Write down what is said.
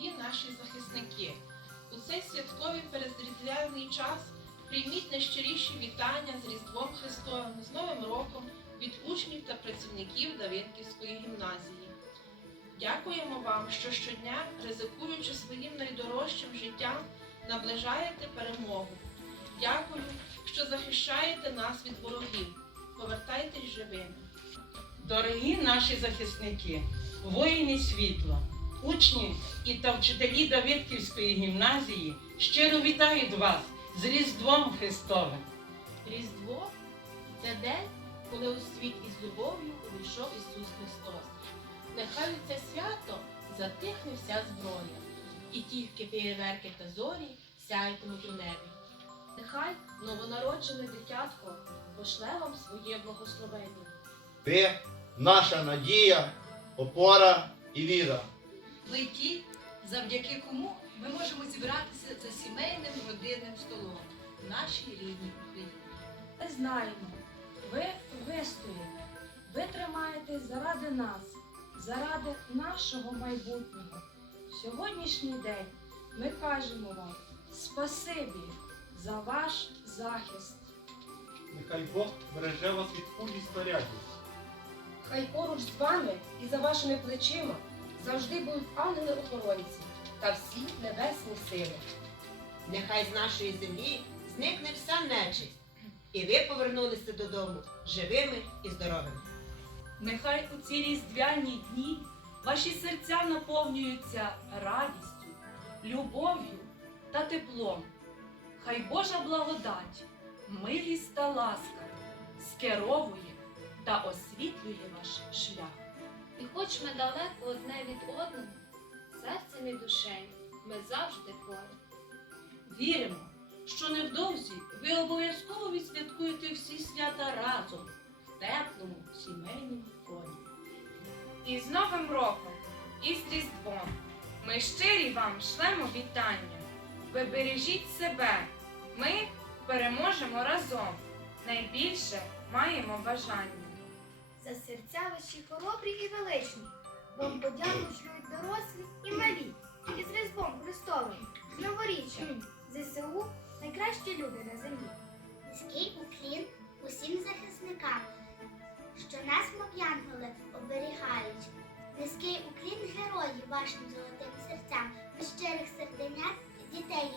дорогі наші захисники, у цей святковий перезріздвяний час прийміть найщиріші вітання з Різдвом Христовим з Новим Роком від учнів та працівників Давидківської гімназії. Дякуємо вам, що щодня, ризикуючи своїм найдорожчим життям, наближаєте перемогу. Дякую, що захищаєте нас від ворогів. Повертайтесь живими. Дорогі наші захисники, воїни світла учні і та вчителі Давидківської гімназії щиро вітають вас з Різдвом Христовим. Різдво це день, коли у світ із любов'ю увійшов Ісус Христос. Нехай у це свято затихне вся зброя, і тільки феєверки та зорі сяятимуть у небі. Нехай новонароджене дитятко пошле вам своє благословення. Ви наша надія, опора і віра. Ви ті, завдяки кому ми можемо зібратися за сімейним родинним столом в нашій рідній Україні. Ми знаємо, ви вистоїте, ви тримаєтесь заради нас, заради нашого майбутнього. Сьогоднішній день ми кажемо вам спасибі за ваш захист. Нехай Бог береже вас від кулі снарядів. Хай поруч з вами і за вашими плечима завжди будуть ангели-охоронці та всі небесні сили. Нехай з нашої землі зникне вся нечисть, і ви повернулися додому живими і здоровими. Нехай у ці різдвяні дні ваші серця наповнюються радістю, любов'ю та теплом. Хай Божа благодать, милість та ласка скеровує та освітлює ваш шлях. І хоч ми далеко одне від одного, серцем і душею ми завжди поряд. Віримо, що невдовзі ви обов'язково відсвяткуєте всі свята разом в теплому сімейному колі. І з Новим роком, і з Різдвом. Ми щирі вам шлемо вітання. Ви бережіть себе. Ми переможемо разом. Найбільше маємо бажання. За серця ваші хоробрі і величні, вам подяку шлють дорослі і малі, і з Різдвом Христовим, з новоріччям, ЗСУ найкращі люди на землі. Низький уклін усім захисникам, що нас, мов янголи, оберігають. Низький уклін героїв вашим золотим серцям, щирих серденят і дітей,